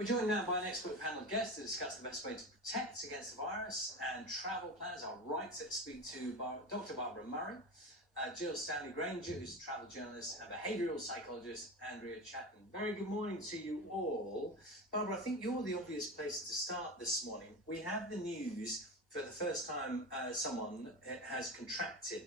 We're joined now by an expert panel of guests to discuss the best way to protect against the virus and travel plans. Our right to speak to Dr. Barbara Murray, Jill Stanley Granger, who's a travel journalist, and behavioural psychologist Andrea Chatten. Very good morning to you all. Barbara, I think you're the obvious place to start this morning. We have the news for the first time someone has contracted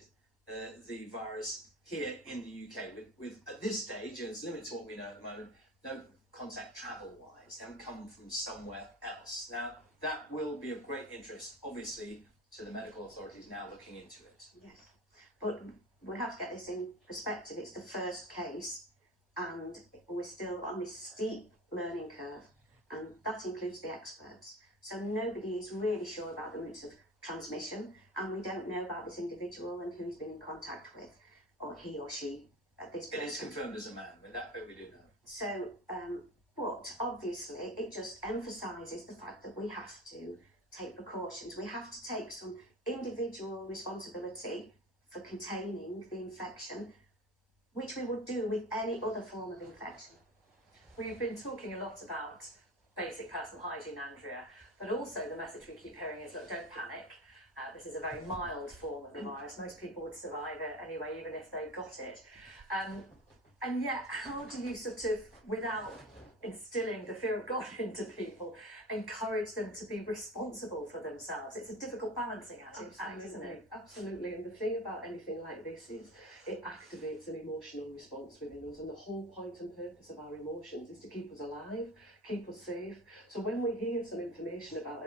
the virus here in the UK with at this stage, and it's limited to what we know at the moment, no contact travel-wise. They haven't come from somewhere else. Now, that will be of great interest, obviously, to the medical authorities now looking into it. Yes, but we have to get this in perspective. It's the first case, and we're still on this steep learning curve, and that includes the experts. So nobody is really sure about the routes of transmission, and we don't know about this individual and who he's been in contact with, or he or she at this point. It is confirmed as a man, but that bit we do know. So, but obviously it just emphasises the fact that we have to take precautions. We have to take some individual responsibility for containing the infection, which we would do with any other form of infection. We've been talking a lot about basic personal hygiene, Andrea, but also the message we keep hearing is, look, don't panic. This is a very mild form of the virus. Most people would survive it anyway, even if they got it. And yet, how do you sort of, without instilling the fear of God into people, encourage them to be responsible for themselves? It's a difficult balancing act, isn't it? Absolutely, and the thing about anything like this is it activates an emotional response within us, and the whole point and purpose of our emotions is to keep us alive, keep us safe. So when we hear some information about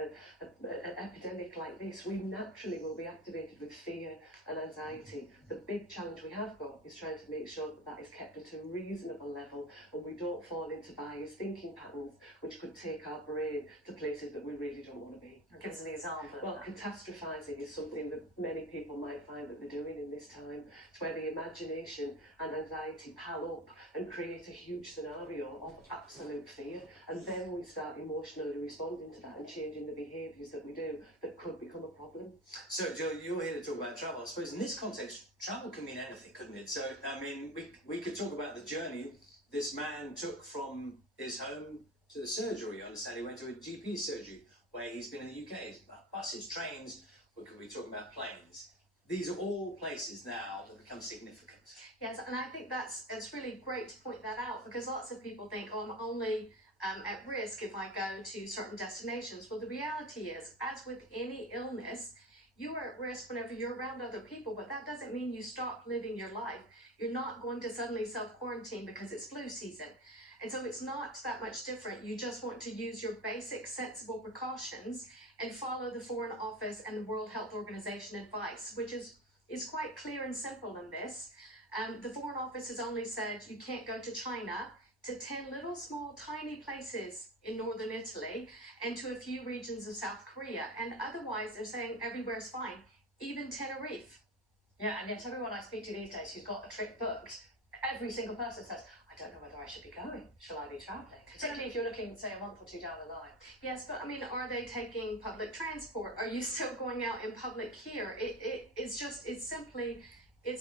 an epidemic like this, we naturally will be activated with fear and anxiety. The big challenge we have got is trying to make sure that that is kept at a reasonable level, and we don't fall into biased thinking patterns which could take our brain to places that we really don't want to be. Give us an example. Well, catastrophising is something that many people might find that they're doing in this time. It's where the imagination and anxiety pile up and create a huge scenario of absolute fear, and then we start emotionally responding to that and changing the behaviours that we do that could become a problem. So, Jill, you're here to talk about travel. I suppose in this context, travel can mean anything, couldn't it? So, I mean, we could talk about the journey this man took from his home to the surgery. I understand he went to a GP surgery where he's been in the UK. Buses, trains, we could be talking about planes. These are all places now that become significant. Yes, and I think it's really great to point that out, because lots of people think, oh, I'm only at risk if I go to certain destinations. Well, the reality is, as with any illness, you are at risk whenever you're around other people, but that doesn't mean you stop living your life. You're not going to suddenly self-quarantine because it's flu season. And so it's not that much different. You just want to use your basic sensible precautions and follow the Foreign Office and the World Health Organization advice, which is quite clear and simple in this. The Foreign Office has only said you can't go to China, to 10 little small tiny places in northern Italy, and to a few regions of South Korea. And otherwise they're saying everywhere's fine, even Tenerife. Yeah, and yet everyone I speak to these days who's got a trip booked, every single person says, I don't know whether I should be going. Shall I be travelling? Particularly if you're looking, say, a month or two down the line. Yes, but I mean, are they taking public transport? Are you still going out in public here? It's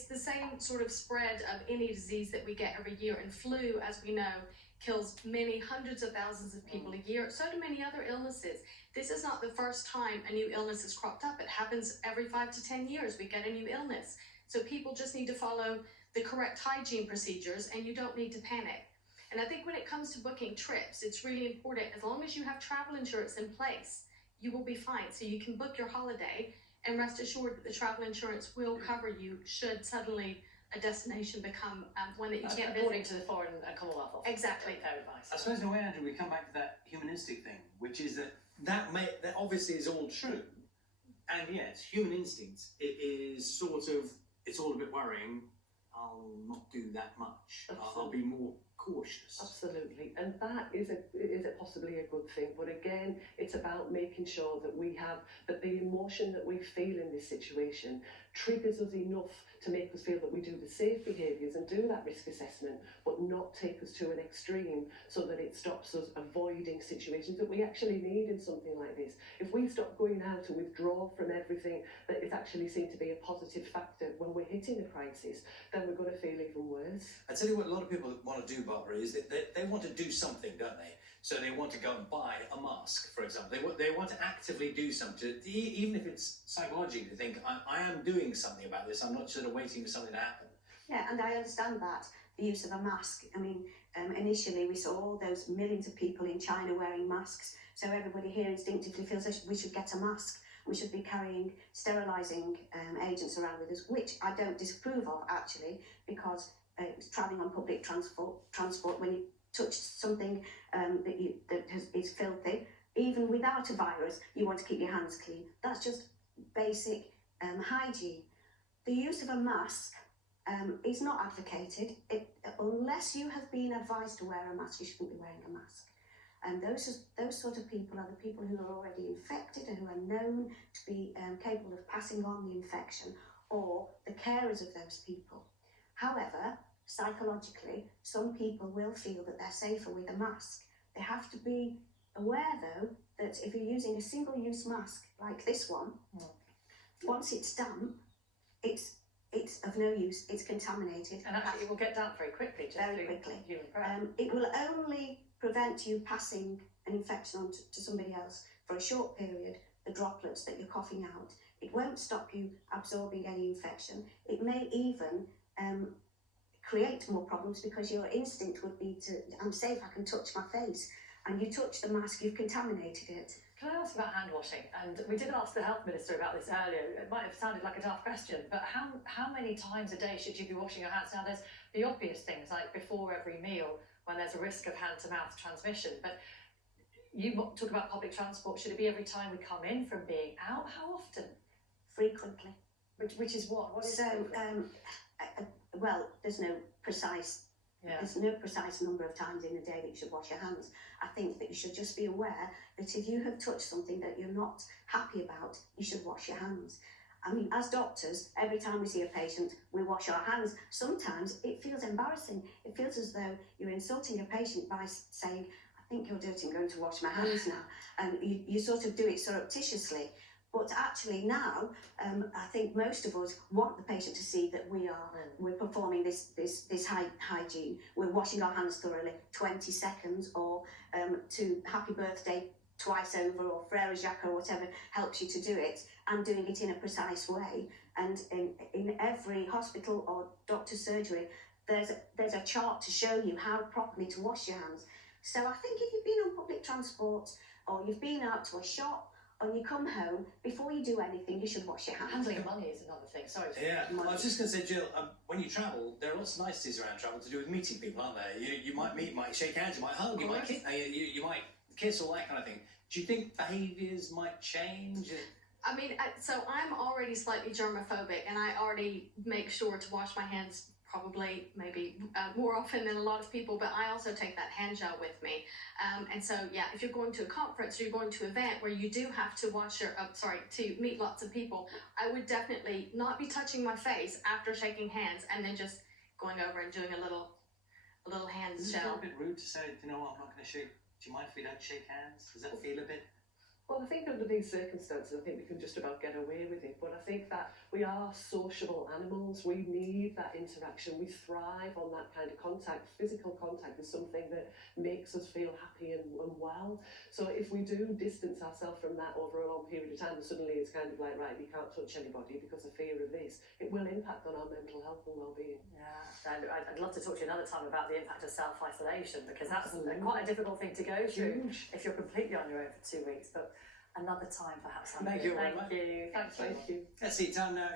the same sort of spread of any disease that we get every year. And flu, as we know, kills many hundreds of thousands of people a year. So do many other illnesses. This is not the first time a new illness has cropped up. It happens every 5 to 10 years. We get a new illness. So people just need to follow the correct hygiene procedures, and you don't need to panic. And I think when it comes to booking trips, it's really important. As long as you have travel insurance in place, you will be fine. So you can book your holiday and rest assured that the travel insurance will cover you should suddenly a destination become one that you can't visit. According to the Foreign Commonwealth Office. Exactly. Fair advice. I suppose in a way, Andrew, we come back to that humanistic thing, which is that obviously is all true, and yes, human instincts. It is sort of, it's all a bit worrying. I'll not do that much. I'll be more cautious. Absolutely, and that is possibly a good thing. But again, it's about making sure that the emotion that we feel in this situation triggers us enough to make us feel that we do the safe behaviours and do that risk assessment, but not take us to an extreme so that it stops us avoiding situations that we actually need in something like this. If we stop going out and withdraw from everything that is actually seen to be a positive factor when we're hitting a crisis, then we're going to feel even worse. I tell you what a lot of people want to do, Barbara, is that they want to do do something, don't they? So they want to go and buy a mask, for example. They want to actively do something, even if it's psychologically, to think, I am doing something about this. I'm not sort of waiting for something to happen. Yeah, and I understand that, the use of a mask. I mean, initially we saw all those millions of people in China wearing masks, so everybody here instinctively feels that we should get a mask. We should be carrying sterilising agents around with us, which I don't disapprove of, actually, because travelling on public transport, when you touch something is filthy, even without a virus, you want to keep your hands clean. That's just basic hygiene. The use of a mask is not advocated. Unless you have been advised to wear a mask, you shouldn't be wearing a mask. And those sort of people are the people who are already infected and who are known to be capable of passing on the infection, or the carers of those people. However, psychologically, some people will feel that they're safer with a mask. They have to be aware, though, that if you're using a single-use mask like this one, once it's damp, it's of no use. It's contaminated. And actually, it will get damp very quickly. Very quickly. Human breath. It will only prevent you passing an infection on to somebody else for a short period, the droplets that you're coughing out. It won't stop you absorbing any infection. It may even create more problems, because your instinct would be to, I'm safe, I can touch my face. And you touch the mask, you've contaminated it. Can I ask about hand washing? And we did ask the health minister about this earlier. It might have sounded like a tough question, but how many times a day should you be washing your hands? Now, there's the obvious things like before every meal, when there's a risk of hand-to-mouth transmission. But you talk about public transport. Should it be every time we come in from being out? How often? Frequently. Which is what? What is so? frequent? Well, there's no precise. Yeah. There's no precise number of times in a day that you should wash your hands. I think that you should just be aware that if you have touched something that you're not happy about, you should wash your hands. I mean, as doctors, every time we see a patient, we wash our hands. Sometimes it feels embarrassing. It feels as though you're insulting a patient by saying, I think you're dirty, I'm going to wash my hands now. And you sort of do it surreptitiously. But actually now, I think most of us want the patient to see that we're performing this hygiene. We're washing our hands thoroughly, 20 seconds, or to happy birthday twice over, or Frere Jacques, or whatever helps you to do it, and doing it in a precise way. And in every hospital or doctor's surgery, there's a chart to show you how properly to wash your hands. So I think if you've been on public transport, or you've been out to a shop, and you come home, before you do anything, you should wash your hands. Handling money is another thing. Sorry. Yeah, I was just going to say, Jill, when you travel, there are lots of niceties around travel to do with meeting people, aren't there? You might meet, you might shake hands, you might hug, you might kiss, all that kind of thing. Do you think behaviours might change? I mean, so I'm already slightly germophobic, and I already make sure to wash my hands probably maybe more often than a lot of people, but I also take that hand gel with me. And so, yeah, if you're going to a conference or you're going to an event where you do have to to meet lots of people, I would definitely not be touching my face after shaking hands and then just going over and doing a little hand Is it gel. a bit rude to say, you know what, I'm not going to shake? Do you mind if we don't shake hands? Does that feel a bit? Well, I think under these circumstances, I think we can just about get away with it. But I think that we are sociable animals. We need that interaction. We thrive on that kind of contact. Physical contact is something that makes us feel happy and well. So if we do distance ourselves from that over a long period of time, and suddenly it's kind of like, right, we can't touch anybody because of fear of this, it will impact on our mental health and well-being. Yeah, I'd love to talk to you another time about the impact of self-isolation, because that's quite a difficult thing to go through if you're completely on your own for 2 weeks. But another time, perhaps. Thank you very much. Thank you. Thank you. Let's see, time now.